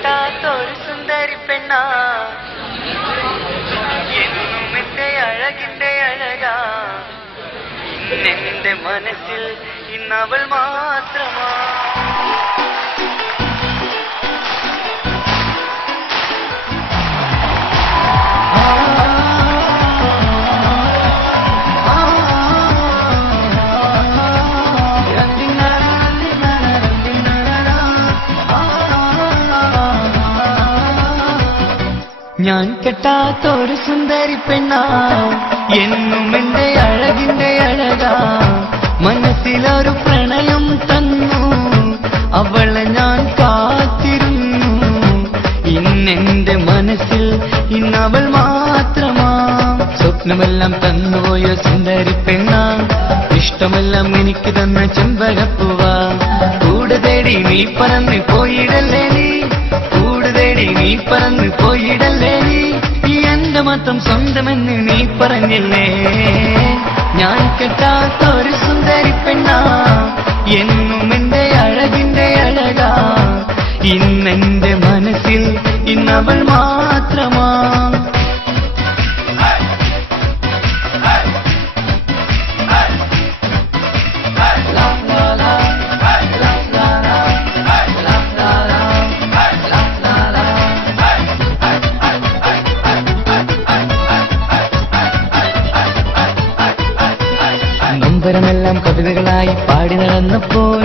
കെട്ടാത്തൊരു സുന്ദരി പെണ്ണാ എന്നും എന്റെ അഴകിന്റെ അഴകാ ഇന്നെന്റെ മനസ്സിൽ ഇന്നവൾ മാത്രമാ ഞാൻ കെട്ടാത്തൊരു സുന്ദരി പെണ്ണാ എന്നും എന്റെ അഴകിന്റെ അഴകാ മനസ്സിലൊരു പ്രണയം തന്നു അവളെ ഞാൻ കാത്തിരുന്നു ഇന്നെന്റെ മനസ്സിൽ ഇന്നവൾ മാത്രമാ സ്വപ്നമെല്ലാം തന്നുപോയ സുന്ദരി പെണ്ണാ ഇഷ്ടമെല്ലാം എനിക്ക് തന്ന ചെമ്പകപ്പൂവാ കൂടെ തേടി നീ പറന്ന് പോയിടല്ലേ നീ പറന്ന് പോയിടല്ലേ നീ എന്റെ മാത്രം സ്വന്തമെന്ന് നീ പറഞ്ഞില്ലേ ഞാൻ കെട്ടാത്തൊരു സുന്ദരി പെണ്ണാ എന്നും എന്റെ അഴകിന്റെ അഴകാ ഇന്നെന്റെ മനസ്സിൽ ഇന്നവൾ മാത്രമാ നൊമ്പരമെല്ലാം കവിതകളായി പാടി നടന്നപ്പോൾ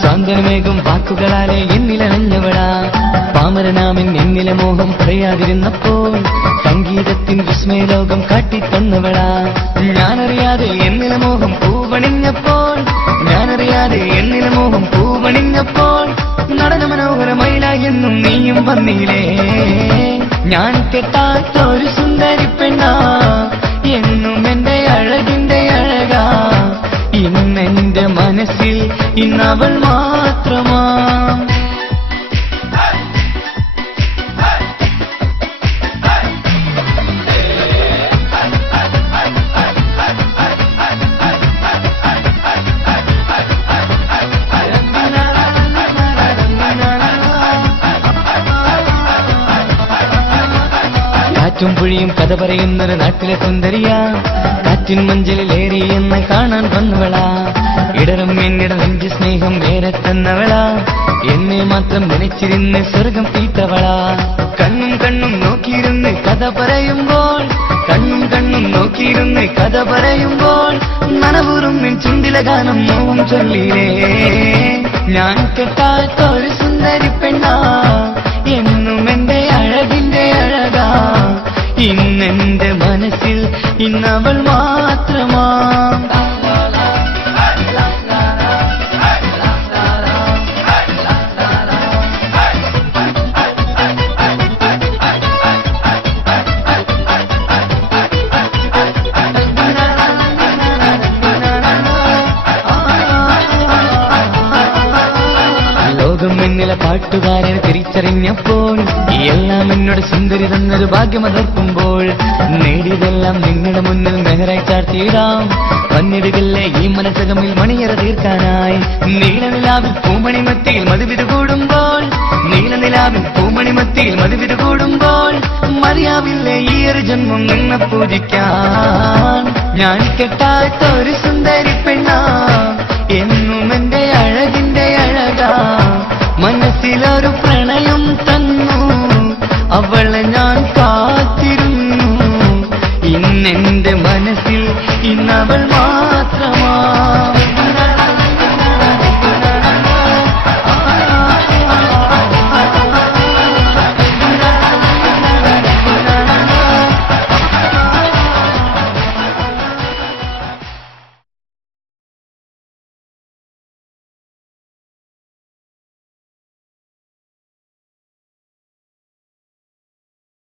സാന്ത്വനമേകും വാക്കുകളാലെ എന്നിലണഞ്ഞവളാ പാമരനാമൻ എന്നിലെ മോഹം പറയാതിരുന്നപ്പോൾ സംഗീതത്തിൻ വിസ്മയലോകം കാട്ടിത്തന്നവളാ ഞാനറിയാതെ എന്നിലെ മോഹം പൂവണിഞ്ഞപ്പോൾ നടന മനോഹരമയിലായി എന്നും നീയും വന്നില്ലേ ഞാൻ കെട്ടാത്തൊരു സുന്ദരി പെണ്ണാ എന്നും എന്റെ അഴകിന്റെ അഴകാ ഇന്നെന്റെ മനസ്സിൽ ഇന്നവൾ മാത്രമാ കാറ്റും പുഴിയും കഥ പറയുന്നൊരു നാട്ടിലെ സുന്ദരിയാ കാറ്റിൻ മഞ്ചലിലേറി എന്ന് കാണാൻ വന്നവളാ ഇടറും എന്നിട നെഞ്ച് സ്നേഹം നേരെ തന്നവളാ എന്നെ മാത്രം നനച്ചിരുന്ന് സ്വർഗം തീർത്തവളാ കണ്ണും നോക്കിയിരുന്ന് കഥ പറയുമ്പോൾ നനവൂറും നിൻ ചുണ്ടില ഗാനം നോവും ചൊല്ലിലേ ഞാൻ കെട്ടാത്തൊരു സുന്ദരി പെണ്ണാ എന്നും എന്റെ അഴകിന്റെ അഴകാ ഇന്നെന്റെ മനസ്സിൽ ഇന്നവൾ മാത്രമാ ലോകം എന്നിലെ പാട്ടുകാരനെ തിരിച്ചറിഞ്ഞപ്പോൾ എല്ലാം എന്നോട് സുന്ദരി തന്നൊരു ഭാഗ്യമതർക്കുമ്പോൾ നേടിയതെല്ലാം നിങ്ങളുടെ മുന്നിൽ മെഹറായി ചാർത്തിയിടാം വന്നിടുകല്ലേ ഈ മനസ്സകമിൽ മണിയറ തീർക്കാനായി നീലനിലാവിൽ പൂമണിമത്തിയിൽ മധുവിധു കൂടുമ്പോൾ മതിയാവില്ലേ ഈ ഒരു ജന്മം നിന്നെ പൂജിക്കാൻ ഞാൻ കെട്ടാത്തൊരു സുന്ദരി പെണ്ണാ എന്നും എന്റെ അഴകിന്റെ അഴകാ മനസ്സിലൊരു പ്രണയം തന്നു അവളെ ഞാൻ കാത്തിരുന്നു ഇന്നെന്റെ മനസ്സിൽ ഇന്നവൾ മാത്രമാ